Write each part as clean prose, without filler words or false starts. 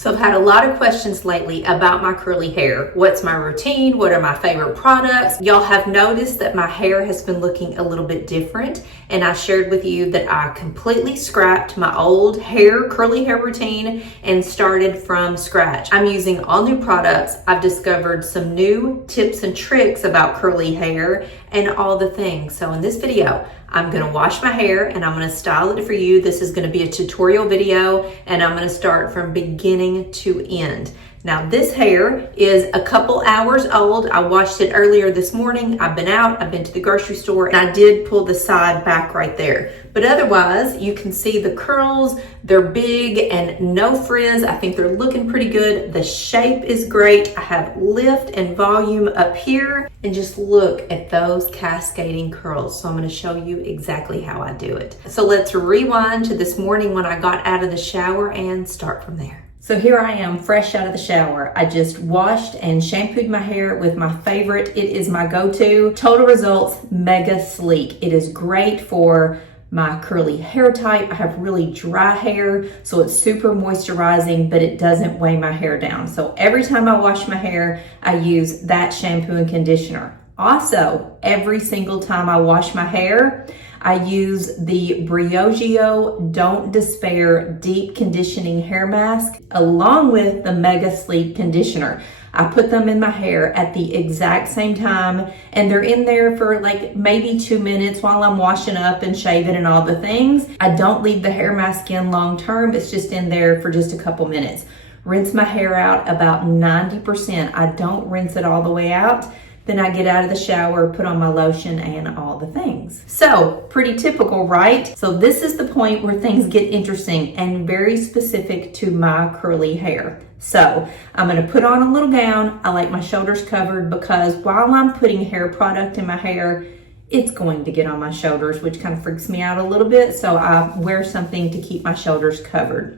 So I've had a lot of questions lately about my curly hair. What's my routine? What are my favorite products? Y'all have noticed that my hair has been looking a little bit different, and I shared with you that I completely scrapped my old curly hair routine and started from scratch. I'm using all new products. I've discovered some new tips and tricks about curly hair and all the things. So in this video, I'm gonna wash my hair and I'm gonna style it for you. This is gonna be a tutorial video and I'm gonna start from beginning to end. Now this hair is a couple hours old. I washed it earlier this morning. I've been out, I've been to the grocery store, and I did pull the side back right there. But otherwise, you can see the curls, they're big and no frizz. I think they're looking pretty good. The shape is great. I have lift and volume up here, and just look at those cascading curls. So I'm gonna show you exactly how I do it. So let's rewind to this morning when I got out of the shower and start from there. So here I am, fresh out of the shower. I just washed and shampooed my hair with my favorite. It is my go-to. Total Results Mega Sleek. It is great for my curly hair type. I have really dry hair, so it's super moisturizing, but it doesn't weigh my hair down. So every time I wash my hair, I use that shampoo and conditioner. Also, every single time I wash my hair, I use the Briogeo Don't Despair Deep Conditioning Hair Mask along with the Mega Sleep Conditioner. I put them in my hair at the exact same time, and they're in there for like maybe 2 minutes while I'm washing up and shaving and all the things. I don't leave the hair mask in long term. It's just in there for just a couple minutes. Rinse my hair out about 90%. I don't rinse it all the way out. Then I get out of the shower, put on my lotion and all the things. So pretty typical, right? So this is the point where things get interesting and very specific to my curly hair. So I'm gonna put on a little gown. I like my shoulders covered because while I'm putting hair product in my hair, it's going to get on my shoulders, which kind of freaks me out a little bit. So I wear something to keep my shoulders covered.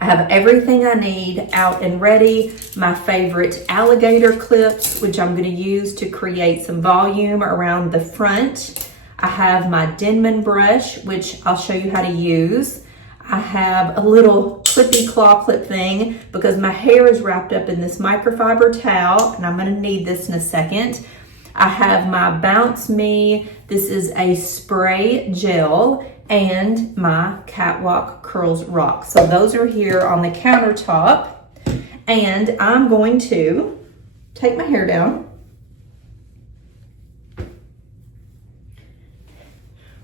I have everything I need out and ready. My favorite alligator clips, which I'm going to use to create some volume around the front. I have my Denman brush, which I'll show you how to use. I have a little clippy claw clip thing because my hair is wrapped up in this microfiber towel, and I'm going to need this in a second. I have my Bounce Me. This is a spray gel, and my Catwalk Curls Rock. So those are here on the countertop, and I'm going to take my hair down,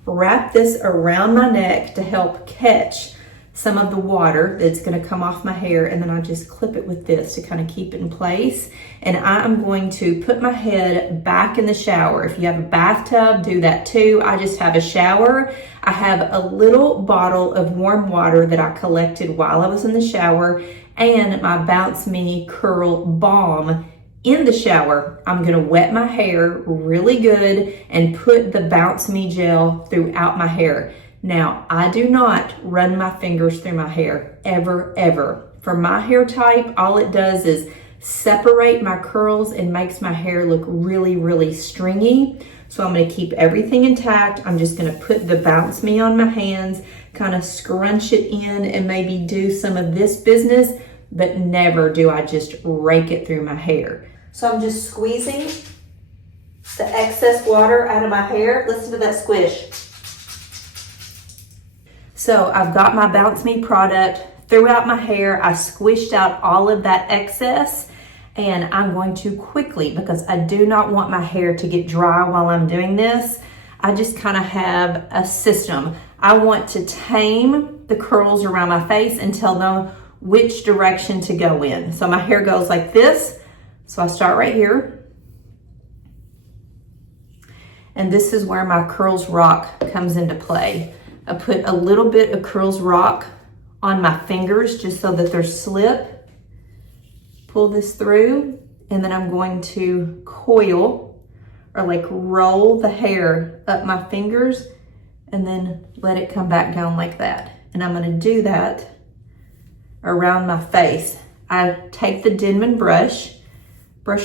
wrap this around my neck to help catch some of the water that's going to come off my hair, and then I just clip it with this to kind of keep it in place. And I'm going to put my head back in the shower. If you have a bathtub, do that too. I just have a shower. I have a little bottle of warm water that I collected while I was in the shower, and my Bounce Me Curl Balm in the shower. I'm gonna wet my hair really good and put the Bounce Me gel throughout my hair. Now, I do not run my fingers through my hair, ever, ever. For my hair type, all it does is separate my curls and makes my hair look really, really stringy. So I'm gonna keep everything intact. I'm just gonna put the Bounce Me on my hands, kind of scrunch it in and maybe do some of this business, but never do I just rake it through my hair. So I'm just squeezing the excess water out of my hair. Listen to that squish. So I've got my Bounce Me product throughout my hair. I squished out all of that excess, and I'm going to quickly, because I do not want my hair to get dry while I'm doing this, I just kind of have a system. I want to tame the curls around my face and tell them which direction to go in. So my hair goes like this. So I start right here. And this is where my Curls Rock comes into play. I put a little bit of Curls Rock on my fingers just so that there's slip. Pull this through, and then I'm going to coil or like roll the hair up my fingers and then let it come back down like that. And I'm gonna do that around my face. I take the Denman brush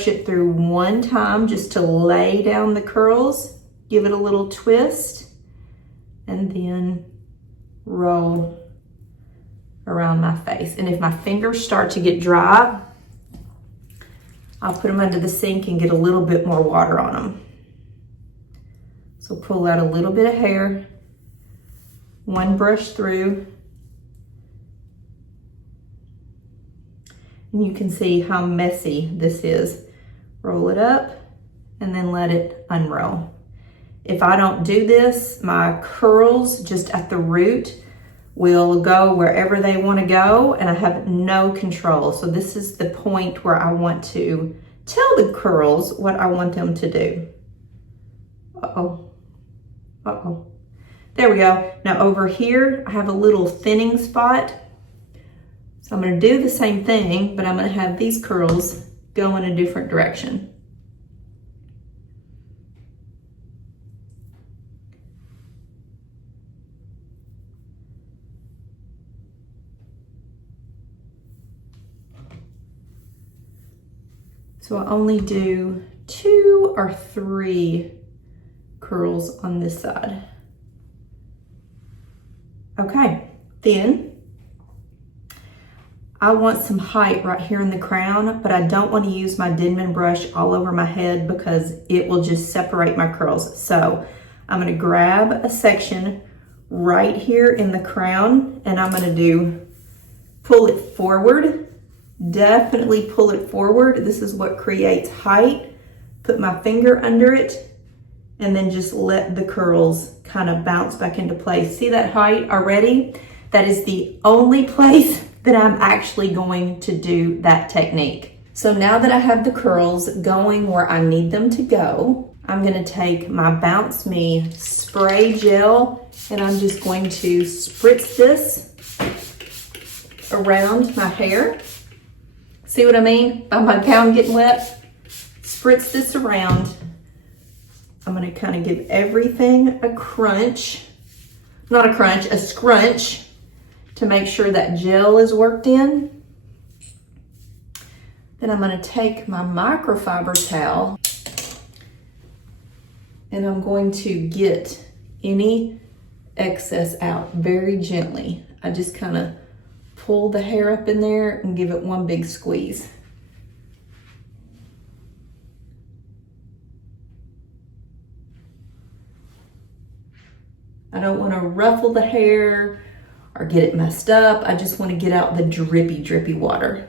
it through one time just to lay down the curls, give it a little twist, and then roll around my face. And if my fingers start to get dry, I'll put them under the sink and get a little bit more water on them. So pull out a little bit of hair, one brush through, and you can see how messy this is. Roll it up and then let it unroll. If I don't do this, my curls just at the root will go wherever they want to go, and I have no control. So this is the point where I want to tell the curls what I want them to do. Uh-oh. Uh-oh. There we go. Now over here, I have a little thinning spot. So I'm going to do the same thing, but I'm going to have these curls go in a different direction. So I only do 2 or 3 curls on this side. Okay, then I want some height right here in the crown, but I don't want to use my Denman brush all over my head because it will just separate my curls. So I'm going to grab a section right here in the crown, and I'm going to pull it forward. Definitely pull it forward. This is what creates height. Put my finger under it and then just let the curls kind of bounce back into place. See that height already? That is the only place that I'm actually going to do that technique. So now that I have the curls going where I need them to go, I'm going to take my Bounce Me spray gel and I'm just going to spritz this around my hair. See what I mean by my gown getting wet? Spritz this around. I'm going to kind of give everything a crunch. Not a crunch, a scrunch to make sure that gel is worked in. Then I'm going to take my microfiber towel and I'm going to get any excess out very gently. I just kind of pull the hair up in there and give it one big squeeze. I don't want to ruffle the hair or get it messed up. I just want to get out the drippy, drippy water.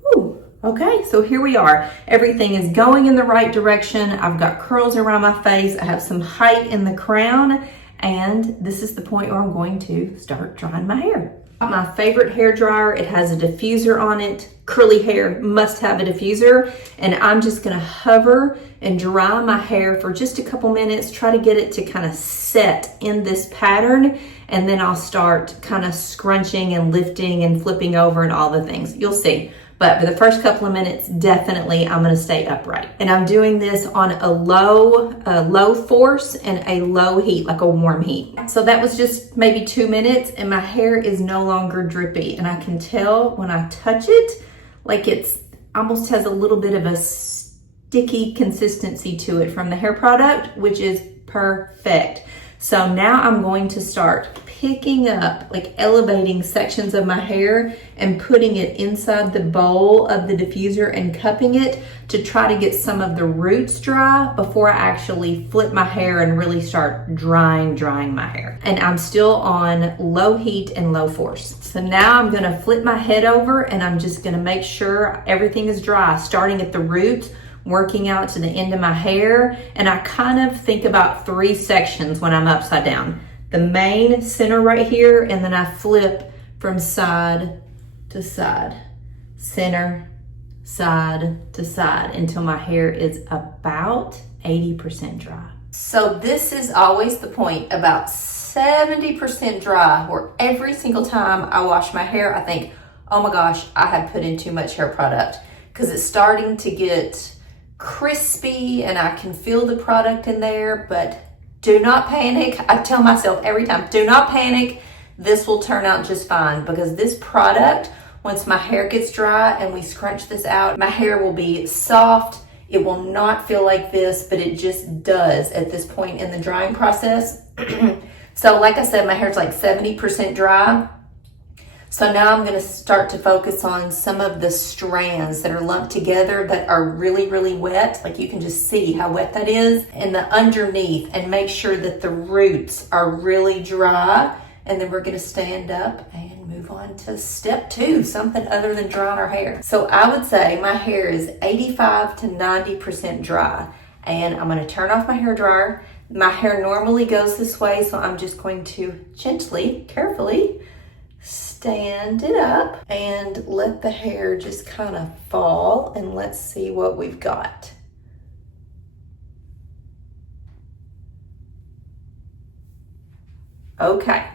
Whew. Okay, so here we are. Everything is going in the right direction. I've got curls around my face. I have some height in the crown. And this is the point where I'm going to start drying my hair. My favorite hair dryer, it has a diffuser on it. Curly hair must have a diffuser. And I'm just gonna hover and dry my hair for just a couple minutes, try to get it to kind of set in this pattern. And then I'll start kind of scrunching and lifting and flipping over and all the things. You'll see. But for the first couple of minutes, definitely I'm gonna stay upright. And I'm doing this on a low force and a low heat, like a warm heat. So that was just maybe 2 minutes and my hair is no longer drippy. And I can tell when I touch it, like it's almost has a little bit of a sticky consistency to it from the hair product, which is perfect. So now I'm going to start picking up, like elevating sections of my hair and putting it inside the bowl of the diffuser and cupping it to try to get some of the roots dry before I actually flip my hair and really start drying my hair. And I'm still on low heat and low force. So now I'm gonna flip my head over and I'm just gonna make sure everything is dry, starting at the root, working out to the end of my hair. And I kind of think about 3 sections when I'm upside down. The main center right here, and then I flip from side to side, center, side to side, until my hair is about 80% dry. So this is always the point, about 70% dry, where every single time I wash my hair, I think, oh my gosh, I have put in too much hair product, because it's starting to get crispy and I can feel the product in there. But do not panic. I tell myself every time, do not panic. This will turn out just fine, because this product, once my hair gets dry and we scrunch this out, my hair will be soft It will not feel like this, but it just does at this point in the drying process. So like I said, my hair's like 70% dry. So now I'm going to start to focus on some of the strands that are lumped together that are really, really wet. Like you can just see how wet that is. And the underneath, and make sure that the roots are really dry. And then we're going to stand up and move on to step 2, something other than drying our hair. So I would say my hair is 85 to 90% dry. And I'm going to turn off my hair dryer. My hair normally goes this way, so I'm just going to gently, carefully stand it up and let the hair just kind of fall, and let's see what we've got. Okay,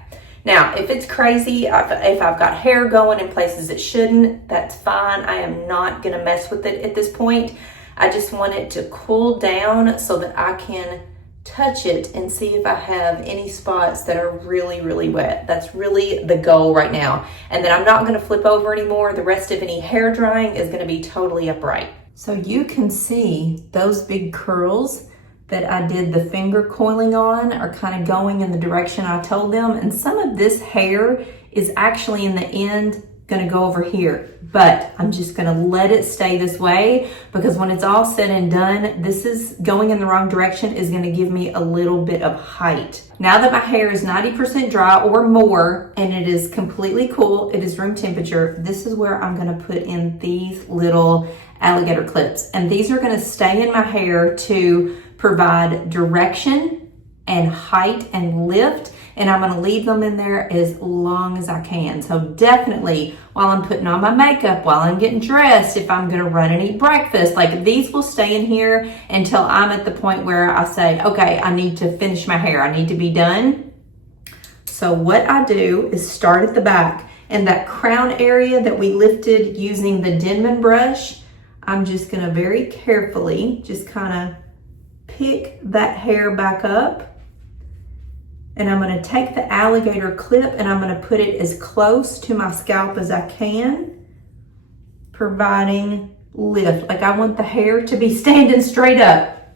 now if it's crazy, if I've got hair going in places it shouldn't, that's fine. I am not gonna mess with it at this point. I just want it to cool down so that I can touch it and see if I have any spots that are really, really wet. That's really the goal right now. And then I'm not going to flip over anymore. The rest of any hair drying is going to be totally upright. So you can see those big curls that I did the finger coiling on are kind of going in the direction I told them. And some of this hair is actually in the end going to go over here, but I'm just going to let it stay this way, because when it's all said and done, this is going in the wrong direction is going to give me a little bit of height. Now that my hair is 90% dry or more, and it is completely cool, it is room temperature, this is where I'm going to put in these little alligator clips. And these are going to stay in my hair to provide direction and height and lift. And I'm going to leave them in there as long as I can. So definitely while I'm putting on my makeup, while I'm getting dressed, if I'm going to run and eat breakfast, like these will stay in here until I'm at the point where I say, okay, I need to finish my hair. I need to be done. So what I do is start at the back, and that crown area that we lifted using the Denman brush, I'm just going to very carefully just kind of pick that hair back up. And I'm going to take the alligator clip and I'm going to put it as close to my scalp as I can, providing lift. Like I want the hair to be standing straight up,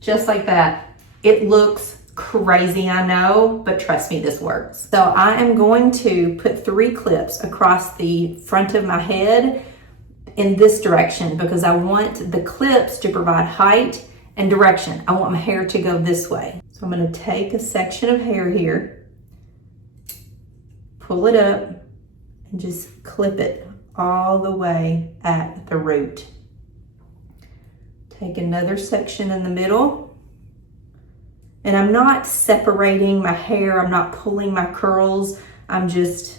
just like that. It looks crazy, I know, but trust me, this works. So I am going to put 3 clips across the front of my head in this direction, because I want the clips to provide height and direction. I want my hair to go this way. So I'm going to take a section of hair here, pull it up, and just clip it all the way at the root. Take another section in the middle. And I'm not separating my hair. I'm not pulling my curls. I'm just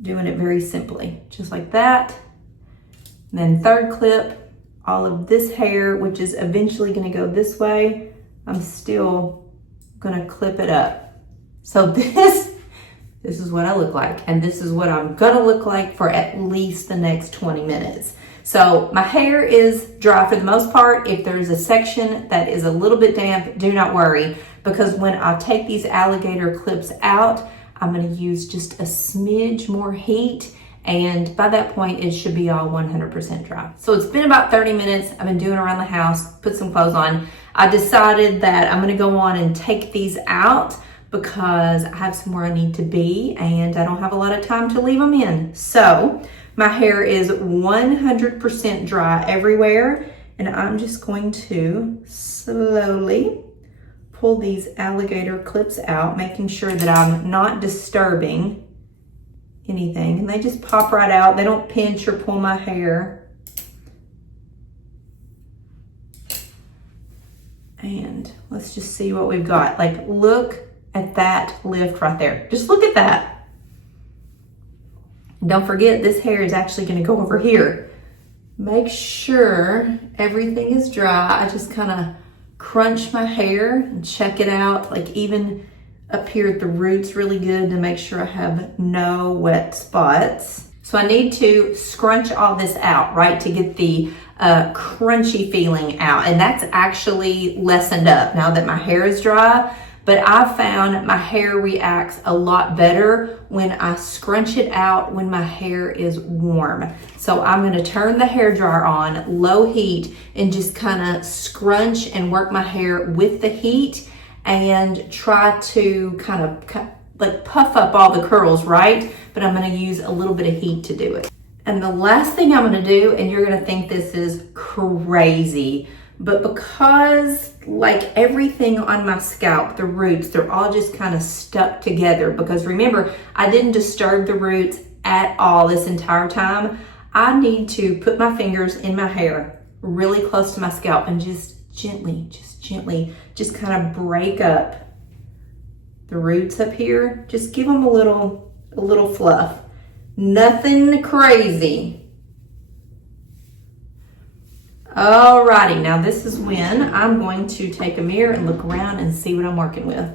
doing it very simply, just like that. And then 3rd clip, all of this hair, which is eventually going to go this way, I'm still going to clip it up. So this is what I look like, and this is what I'm going to look like for at least the next 20 minutes. So my hair is dry for the most part. If there's a section that is a little bit damp, do not worry, because when I take these alligator clips out, I'm going to use just a smidge more heat, and by that point it should be all 100% dry. So it's been about 30 minutes. I've been doing around the house, put some clothes on. I decided that I'm going to go on and take these out because I have somewhere I need to be and I don't have a lot of time to leave them in. So my hair is 100% dry everywhere, and I'm just going to slowly pull these alligator clips out, making sure that I'm not disturbing anything. And they just pop right out. They don't pinch or pull my hair. And let's just see what we've got. Like, look at that lift right there. Just look at that. Don't forget, this hair is actually going to go over here. Make sure everything is dry. I just kind of crunch my hair and check it out, like even up here at the roots really good, to make sure I have no wet spots. So I need to scrunch all this out, right, to get the crunchy feeling out. And that's actually lessened up now that my hair is dry. but I found my hair reacts a lot better when I scrunch it out when my hair is warm. So I'm going to turn the hair dryer on low heat and just kind of scrunch and work my hair with the heat and try to kind of like puff up all the curls, right? But I'm going to use a little bit of heat to do it. And the last thing I'm going to do, and you're going to think this is crazy, but because like everything on my scalp, the roots, they're all just kind of stuck together, because remember, I didn't disturb the roots at all this entire time. I need to put my fingers in my hair really close to my scalp and just gently, just kind of break up the roots up here. Just give them a little fluff. Nothing crazy. Alrighty, now this is when I'm going to take a mirror and look around and see what I'm working with.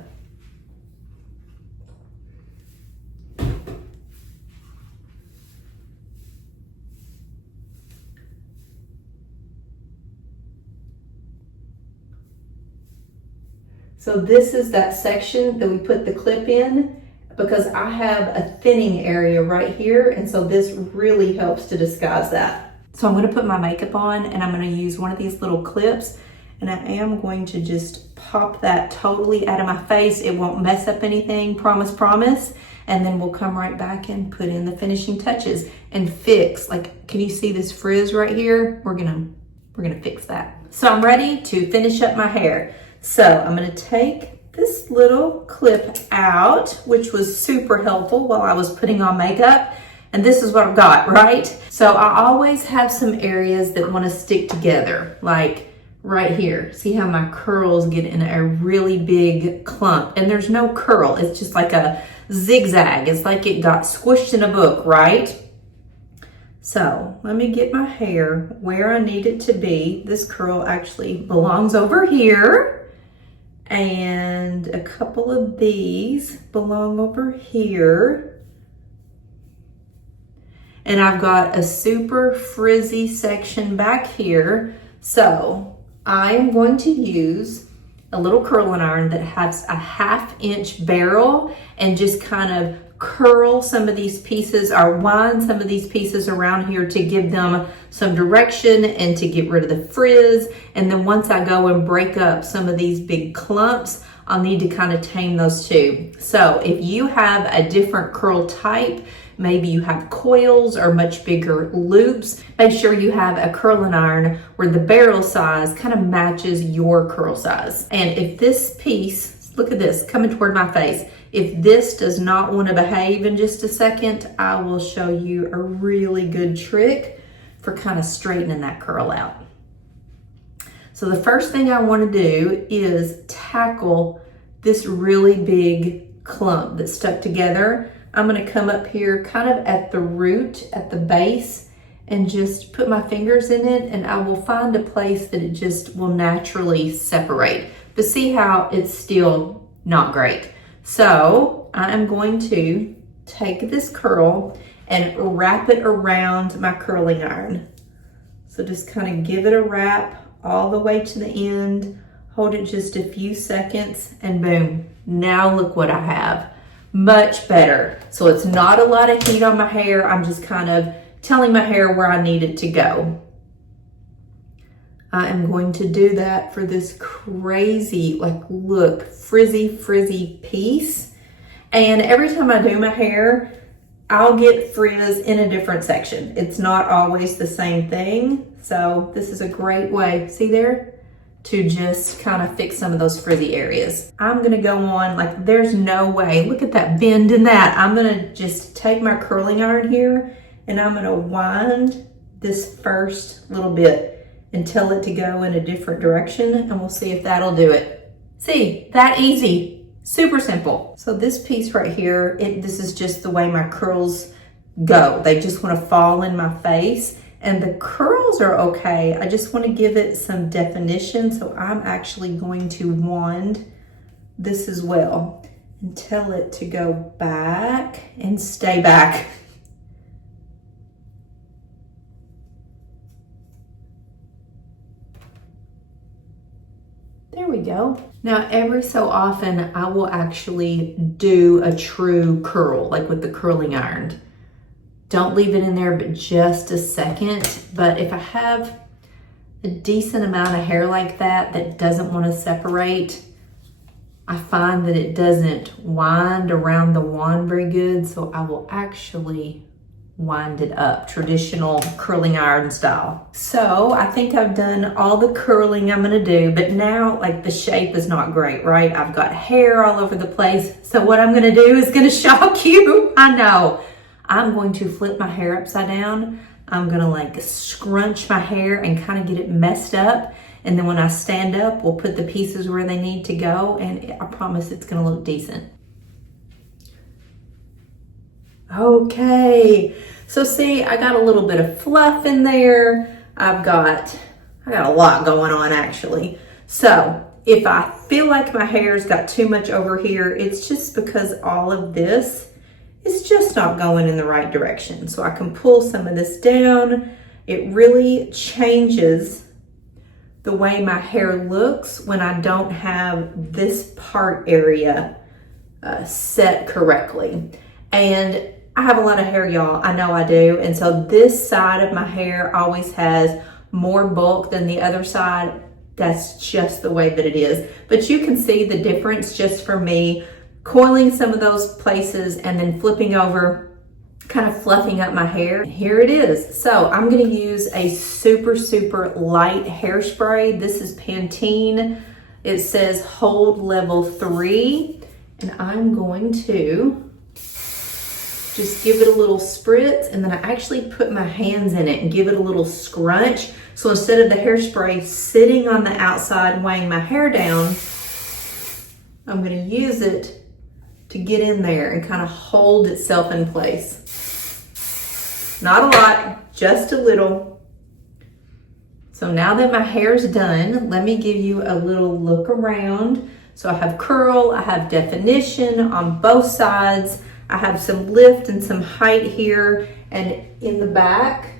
So this is that section that we put the clip in, because I have a thinning area right here, and so this really helps to disguise that. So I'm going to put my makeup on, and I'm going to use one of these little clips, and I am going to just pop that totally out of my face. It won't mess up anything, promise. And then we'll come right back and put in the finishing touches and fix. Like, can you see this frizz right here? We're gonna fix that. So I'm ready to finish up my hair. So I'm going to take this little clip out, which was super helpful while I was putting on makeup. And this is what I've got, right? So I always have some areas that want to stick together, like right here. See how my curls get in a really big clump, and there's no curl. It's just like a zigzag. It's like it got squished in a book, right? So let me get my hair where I need it to be. This curl actually belongs over here. And a couple of these belong over here. And I've got a super frizzy section back here. So I'm going to use a little curling iron that has a 1/2 inch barrel and just kind of curl some of these pieces or wind some of these pieces around here to give them some direction and to get rid of the frizz. And then once I go and break up some of these big clumps, I'll need to kind of tame those too. So if you have a different curl type, maybe you have coils or much bigger loops, make sure you have a curling iron where the barrel size kind of matches your curl size. And if this piece, look at this coming toward my face, if this does not want to behave in just a second, I will show you a really good trick for kind of straightening that curl out. So the first thing I want to do is tackle this really big clump that's stuck together. I'm going to come up here kind of at the root, at the base, and just put my fingers in it, and I will find a place that it just will naturally separate. But see how it's still not great. So I'm going to take this curl and wrap it around my curling iron. So just kind of give it a wrap all the way to the end, hold it just a few seconds, and boom. Now look what I have. Much better. So it's not a lot of heat on my hair. I'm just kind of telling my hair where I need it to go. I am going to do that for this crazy, like, look, frizzy piece. And every time I do my hair, I'll get frizz in a different section. It's not always the same thing. So this is a great way, see there, to just kind of fix some of those frizzy areas. I'm gonna go on, like, there's no way, look at that bend in that. I'm gonna just take my curling iron here and I'm gonna wind this first little bit and tell it to go in a different direction, and we'll see if that'll do it. See, that easy, super simple. So this piece right here, this is just the way my curls go. They just wanna fall in my face, and the curls are okay. I just wanna give it some definition, so I'm actually going to wand this as well and tell it to go back and stay back. There we go. Now, every so often, I will actually do a true curl, like with the curling iron. Don't leave it in there but just a second. But if I have a decent amount of hair like that doesn't want to separate, I find that it doesn't wind around the wand very good. So I will actually wind it up, traditional curling iron style. So I think I've done all the curling I'm gonna do, but now like the shape is not great, right? I've got hair all over the place. So what I'm gonna do is gonna shock you. I know. I'm going to flip my hair upside down. I'm gonna like scrunch my hair and kind of get it messed up. And then when I stand up, we'll put the pieces where they need to go, and I promise it's gonna look decent. Okay, so see, I got a little bit of fluff in there. I got a lot going on actually. So if I feel like my hair's got too much over here, it's just because all of this is just not going in the right direction. So I can pull some of this down. It really changes the way my hair looks when I don't have this part area set correctly. And I have a lot of hair, y'all. I know I do. And so this side of my hair always has more bulk than the other side. That's just the way that it is. But you can see the difference just from me coiling some of those places and then flipping over, kind of fluffing up my hair. Here it is. So I'm gonna use a super, super light hairspray. This is Pantene. It says hold level 3. And I'm going to just give it a little spritz, and then I actually put my hands in it and give it a little scrunch. So instead of the hairspray sitting on the outside weighing my hair down, I'm gonna use it to get in there and kind of hold itself in place. Not a lot, just a little. So now that my hair's done, let me give you a little look around. So I have curl, I have definition on both sides. I have some lift and some height here, and in the back,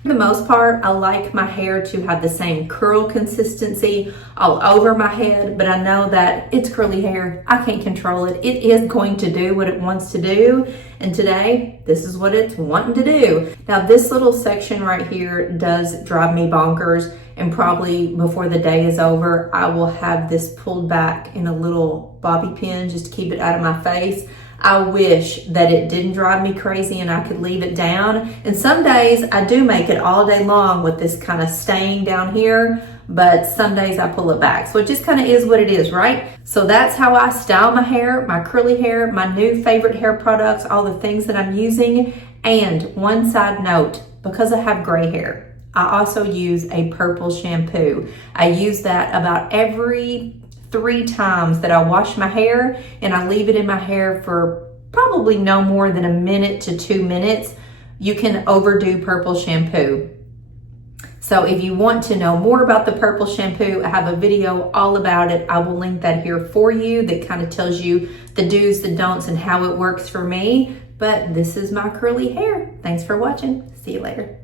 for the most part, I like my hair to have the same curl consistency all over my head, but I know that it's curly hair. I can't control it. It is going to do what it wants to do, and today, this is what it's wanting to do. Now, this little section right here does drive me bonkers, and probably before the day is over, I will have this pulled back in a little bobby pin just to keep it out of my face. I wish that it didn't drive me crazy and I could leave it down. And some days I do make it all day long with this kind of staying down here, but some days I pull it back. So it just kind of is what it is, right? So that's how I style my hair, my curly hair, my new favorite hair products, all the things that I'm using. And one side note, because I have gray hair, I also use a purple shampoo. I use that about every 3 times that I wash my hair, and I leave it in my hair for probably no more than 1 minute to 2 minutes. You can overdo purple shampoo. So if you want to know more about the purple shampoo, I have a video all about it. I will link that here for you that kind of tells you the do's, the don'ts, and how it works for me. But this is my curly hair. Thanks for watching. See you later.